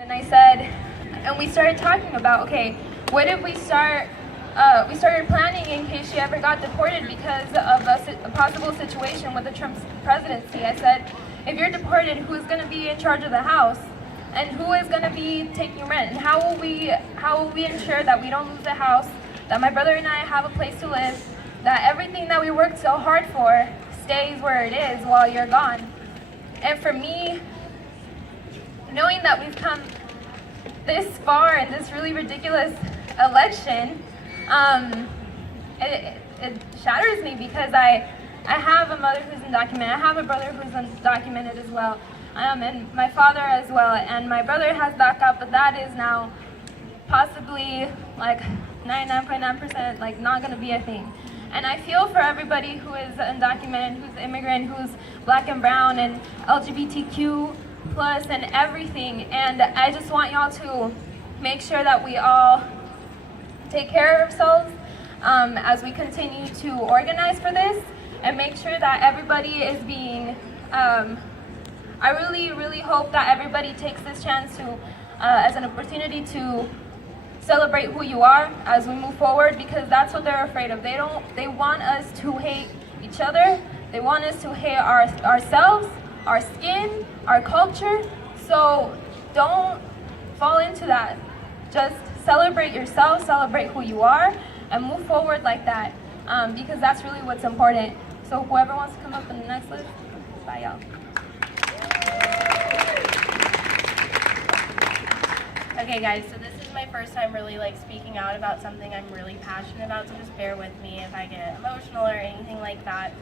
And I said, and we started talking about, okay, what if we started planning in case she ever got deported because of a possible situation with the Trump presidency. I said, if you're deported, who's going to be in charge of the house? And who is going to be taking rent? And how will we ensure that we don't lose the house, that my brother and I have a place to live, that everything that we worked so hard for stays where it is while you're gone? And for me, knowing that we've come this far in this really ridiculous election, it shatters me because I have a mother who's undocumented, I have a brother who's undocumented as well, and my father as well, and my brother has DACA, but that is now possibly like 99.9% like not going to be a thing. And I feel for everybody who is undocumented, who's immigrant, who's black and brown and LGBTQ plus and everything. And I just want y'all to make sure that we all take care of ourselves as we continue to organize for this, and make sure that everybody is being, I really, really hope that everybody takes this chance to, as an opportunity to celebrate who you are as we move forward, because that's what they're afraid of. They want us to hate each other. They want us to hate ourselves, our skin, our culture. So don't fall into that. Just celebrate yourself, celebrate who you are, and move forward like that, because that's really what's important. So whoever wants to come up in the next list, bye y'all. Okay guys, so this is my first time really speaking out about something I'm really passionate about, so just bear with me if I get emotional or anything like that.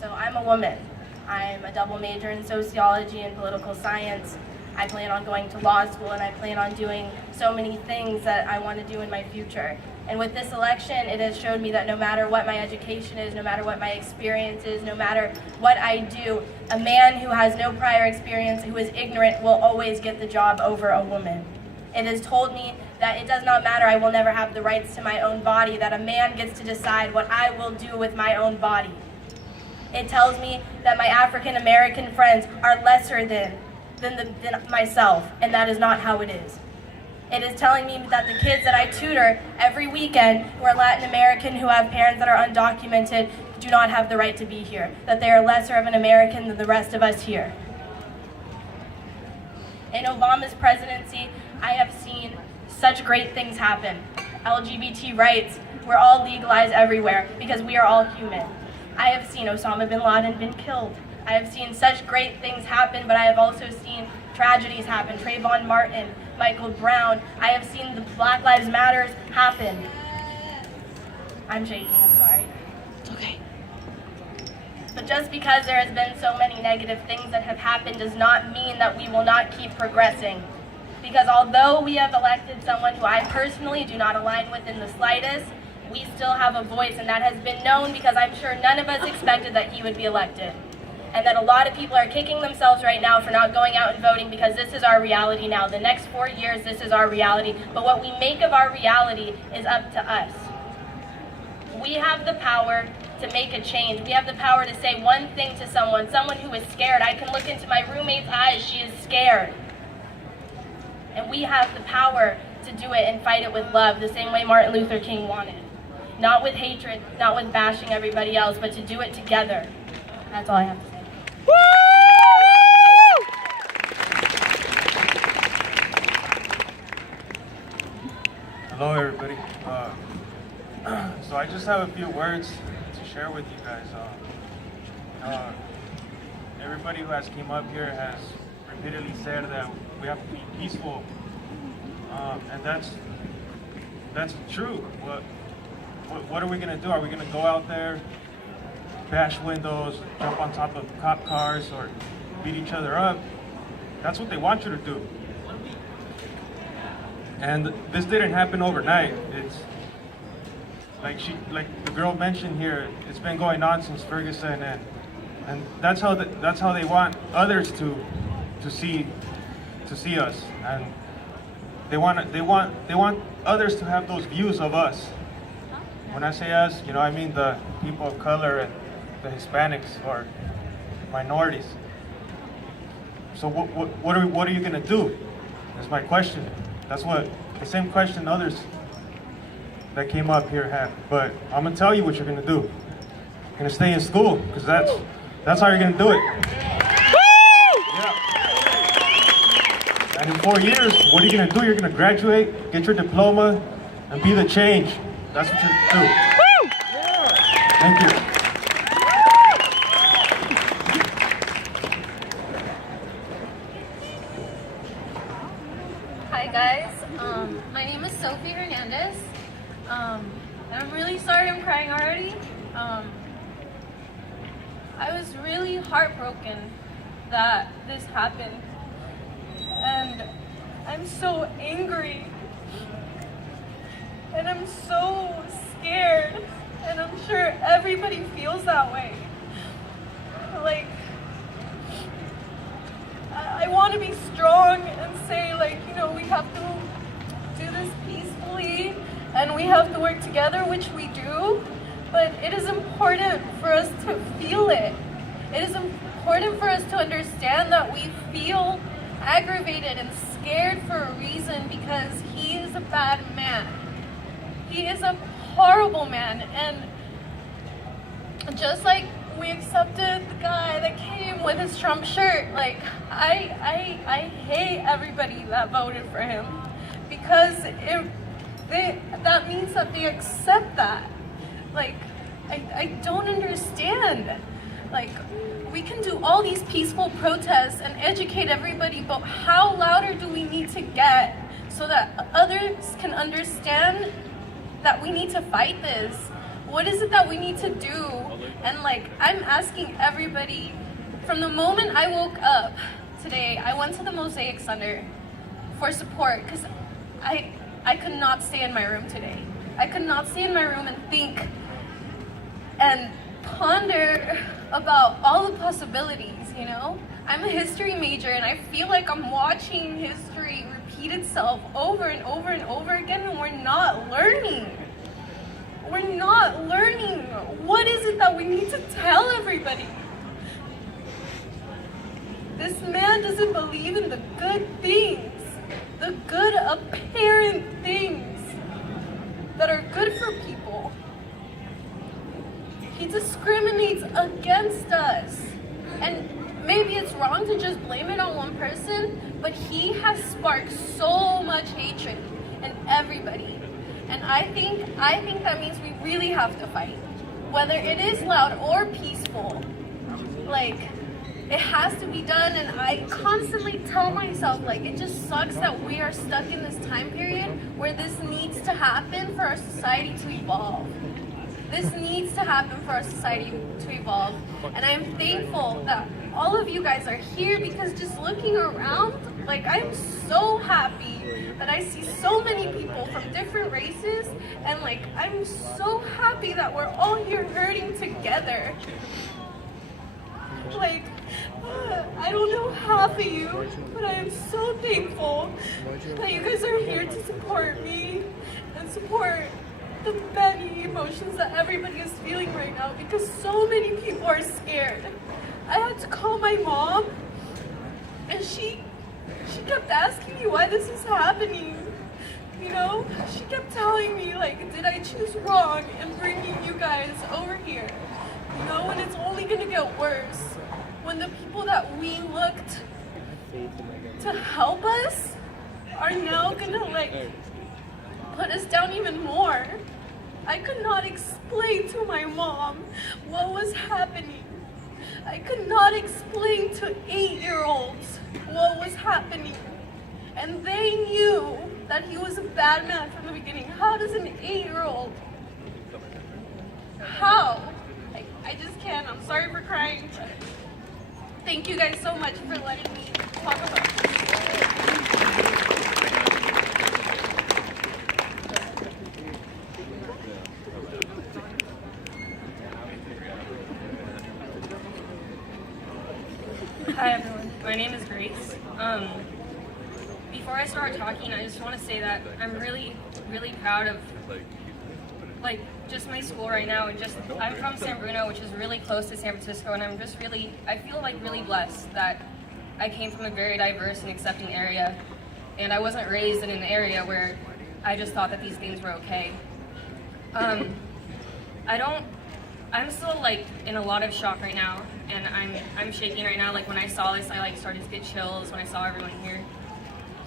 So I'm a woman. I'm a double major in sociology and political science. I plan on going to law school, and I plan on doing so many things that I want to do in my future. And with this election, it has showed me that no matter what my education is, no matter what my experience is, no matter what I do, a man who has no prior experience, who is ignorant, will always get the job over a woman. It has told me that it does not matter, I will never have the rights to my own body, that a man gets to decide what I will do with my own body. It tells me that my African American friends are lesser than myself, and that is not how it is. It is telling me that the kids that I tutor every weekend who are Latin American, who have parents that are undocumented, do not have the right to be here, that they are lesser of an American than the rest of us here. In Obama's presidency, I have seen such great things happen. LGBT rights were all legalized everywhere because we are all human. I have seen Osama bin Laden been killed. I have seen such great things happen, but I have also seen tragedies happen. Trayvon Martin, Michael Brown. I have seen the Black Lives Matters happen. I'm shaky, I'm sorry. It's okay. But just because there has been so many negative things that have happened does not mean that we will not keep progressing. Because although we have elected someone who I personally do not align with in the slightest, we still have a voice, and that has been known because I'm sure none of us expected that he would be elected. And that a lot of people are kicking themselves right now for not going out and voting, because this is our reality now. The next 4 years, this is our reality. But what we make of our reality is up to us. We have the power to make a change. We have the power to say one thing to someone who is scared. I can look into my roommate's eyes, she is scared. And we have the power to do it and fight it with love, the same way Martin Luther King wanted. Not with hatred, not with bashing everybody else, but to do it together. That's all I have to say. Hello everybody. So I just have a few words to share with you guys. Everybody who has came up here has repeatedly said that we have to be peaceful, and that's true. What are we gonna do? Are we gonna go out there, bash windows, jump on top of cop cars, or beat each other up? That's what they want you to do. And this didn't happen overnight. It's like the girl mentioned here. It's been going on since Ferguson, and that's how they want others to see us, and they want others to have those views of us. When I say us, I mean the people of color and the Hispanics or minorities. So what are you gonna do? That's my question. That's what the same question others that came up here had. But I'm gonna tell you what you're gonna do. You're gonna stay in school, because that's how you're gonna do it. Yeah. And in 4 years, what are you gonna do? You're gonna graduate, get your diploma, and be the change. That's what you're gonna do. Thank you. Hi guys, my name is Sophie Hernandez, and I'm really sorry I'm crying already. I was really heartbroken that this happened, and I'm so angry, and I'm so scared, and I'm sure everybody feels that way. Like, I want to be strong and say, like, you know, we have to do this peacefully and we have to work together, which we do, but it is important for us to feel it. It is important for us to understand that we feel aggravated and scared for a reason, because he is a bad man. He is a horrible man, and just like we accepted the guy that came with his Trump shirt, like, I hate everybody that voted for him, because that means that they accept that. Like, I don't understand. Like, we can do all these peaceful protests and educate everybody, but how louder do we need to get so that others can understand that we need to fight this? What is it that we need to do? And like, I'm asking everybody, from the moment I woke up today, I went to the Mosaic Center for support, because I could not stay in my room today. I could not stay in my room and think and ponder about all the possibilities, you know? I'm a history major, and I feel like I'm watching history repeat itself over and over and over again, and we're not learning. We're not learning. What is it that we need to tell everybody? This man doesn't believe in the good things, the good apparent things that are good for people. He discriminates against us. And maybe it's wrong to just blame it on one person, but he has sparked so much hatred in everybody. And I think that means we really have to fight. Whether it is loud or peaceful, like, it has to be done. And I constantly tell myself, like, it just sucks that we are stuck in this time period where this needs to happen for our society to evolve. This needs to happen for our society to evolve. And I'm thankful that all of you guys are here, because just looking around, like, I'm so happy that I see so many people from different races, and like, I'm so happy that we're all here hurting together. Like, I don't know half of you, but I am so thankful that you guys are here to support me and support the many emotions that everybody is feeling right now, because so many people are scared. I had to call my mom, and she kept asking me why this is happening. You know, she kept telling me, like, did I choose wrong in bringing you guys over here? You know, and it's only gonna get worse when the people that we looked to help us are now gonna, like, put us down even more. I could not explain to my mom what was happening. I could not explain to 8-year-olds what was happening. And they knew that he was a bad man from the beginning. How does an 8-year-old? How? I just can't. I'm sorry for crying, but thank you guys so much for letting me talk about this. Hi everyone, my name is Grace. Before I start talking, I just want to say that I'm really proud of, like, just my school right now, and just, I'm from San Bruno, which is really close to San Francisco, and I feel like really blessed that I came from a very diverse and accepting area, and I wasn't raised in an area where I just thought that these things were okay. I'm still like in a lot of shock right now, and I'm shaking right now. Like when I saw this, I like started to get chills when I saw everyone here.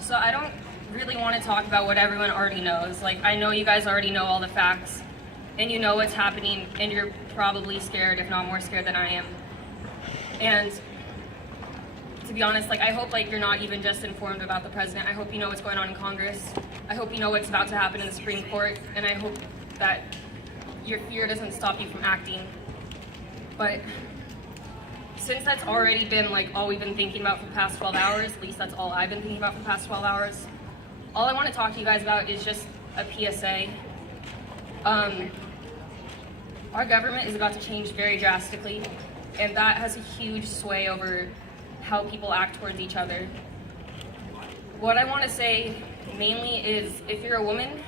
So I don't really want to talk about what everyone already knows. Like I know you guys already know all the facts, and you know what's happening, and you're probably scared, if not more scared than I am. And to be honest, like I hope like you're not even just informed about the president. I hope you know what's going on in Congress. I hope you know what's about to happen in the Supreme Court, and I hope that your fear doesn't stop you from acting. But since that's already been like all we've been thinking about for the past 12 hours, at least that's all I've been thinking about for the past 12 hours, all I want to talk to you guys about is just a PSA. Our government is about to change very drastically, and that has a huge sway over how people act towards each other. What I want to say mainly is if you're a woman,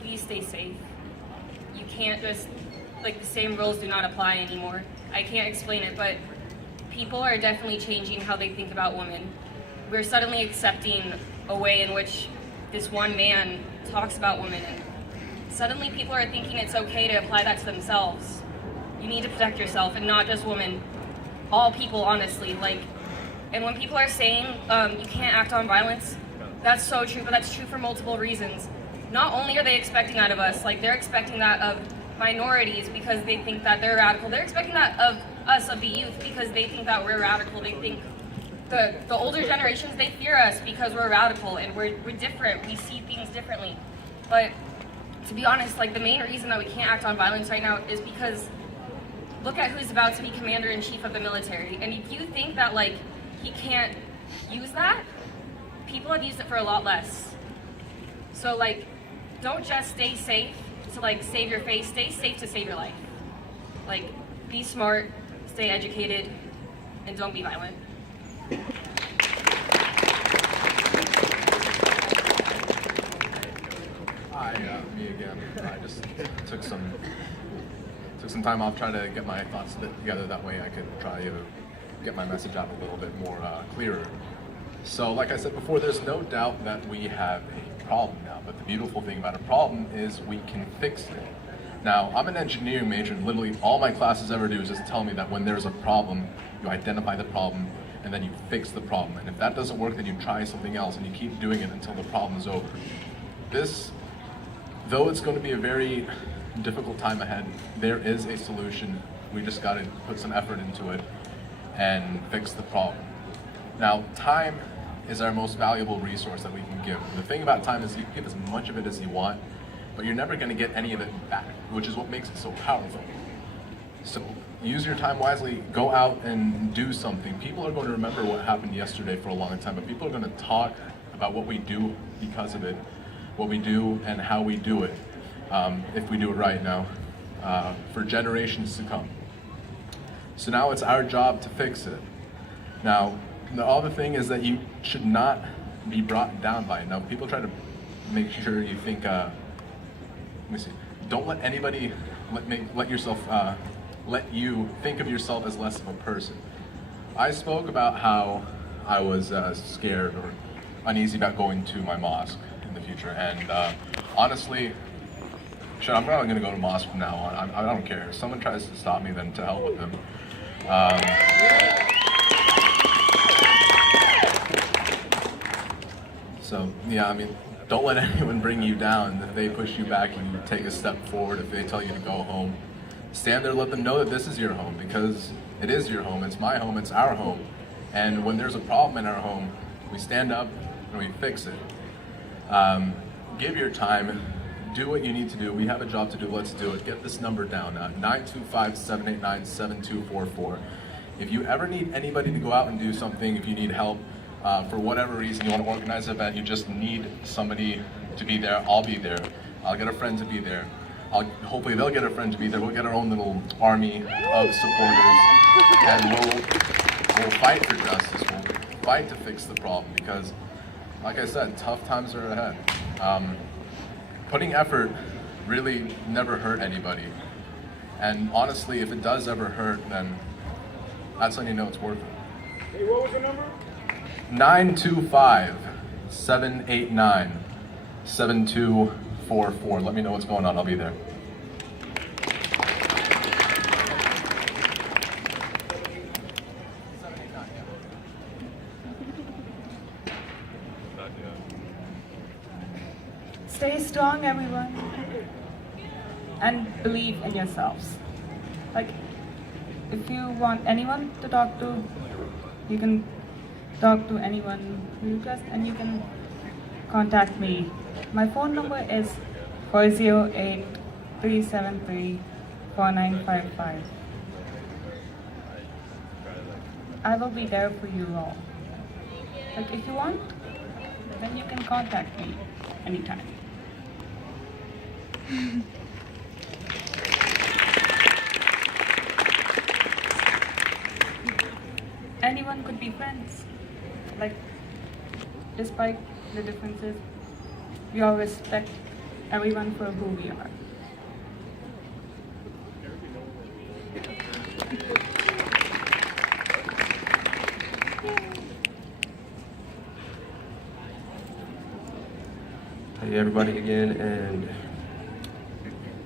please stay safe. You can't just, like the same rules do not apply anymore. I can't explain it, but people are definitely changing how they think about women. We're suddenly accepting a way in which this one man talks about women, and suddenly people are thinking it's okay to apply that to themselves. You need to protect yourself, and not just women, all people, honestly. Like, and when people are saying you can't act on violence, that's so true, but that's true for multiple reasons. Not only are they expecting that of us, like they're expecting that of minorities because they think that they're radical. They're expecting that of us, of the youth, because they think that we're radical. They think the older generations, they fear us because we're radical and we're different. We see things differently. But to be honest, like the main reason that we can't act on violence right now is because look at who's about to be commander-in-chief of the military. And if you think that like he can't use that, people have used it for a lot less. So like, don't just stay safe to like save your face, stay safe to save your life. Like, be smart, stay educated, and don't be violent. Hi, me again. I just took some time off trying to get my thoughts together. That way I could try to get my message out a little bit more clearer. So like I said before, there's no doubt that we have a problem now, but the beautiful thing about a problem is we can fix it. Now, I'm an engineering major, and literally all my classes ever do is just tell me that when there's a problem, you identify the problem, and then you fix the problem. And if that doesn't work, then you try something else, and you keep doing it until the problem is over. This, though it's going to be a very difficult time ahead, there is a solution. We just got to put some effort into it and fix the problem. Now, time is our most valuable resource that we can give. The thing about time is you can give as much of it as you want, but you're never going to get any of it back, which is what makes it so powerful. So use your time wisely, go out and do something. People are going to remember what happened yesterday for a long time, but people are going to talk about what we do because of it, what we do and how we do it, if we do it right now, for generations to come. So now it's our job to fix it. Now, the other thing is that you should not be brought down by it. Now, people try to make sure you think, let me see, don't let anybody let you think of yourself as less of a person. I spoke about how I was scared or uneasy about going to my mosque in the future, and honestly, sure, I'm probably going to go to mosque from now on. I don't care. If someone tries to stop me, then to hell with them. So, yeah, I mean, don't let anyone bring you down. If they push you back, you take a step forward. If they tell you to go home, stand there, let them know that this is your home, because it is your home. It's my home. It's our home. And when there's a problem in our home, we stand up and we fix it. Give your time. Do what you need to do. We have a job to do. Let's do it. Get this number down, 925-789-7244. If you ever need anybody to go out and do something, if you need help, for whatever reason, you want to organize an event, you just need somebody to be there, I'll be there. I'll get a friend to be there. Hopefully they'll get a friend to be there. We'll get our own little army of supporters, and we'll fight for justice. We'll fight to fix the problem, because, like I said, tough times are ahead. Putting effort really never hurt anybody. And honestly, if it does ever hurt, then that's when you know it's worth it. Hey, what was the number? 925-789-7244. Let me know what's going on. I'll be there. Stay strong, everyone, and believe in yourselves. Like, if you want anyone to talk to, you can talk to anyone you request, and you can contact me. My phone number is 408-373-4955. I will be there for you all. Like, if you want, then you can contact me anytime. Anyone could be friends. Like, despite the differences, we all respect everyone for who we are. Hey everybody again, and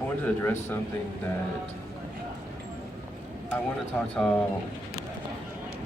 I wanted to address something that I want to talk to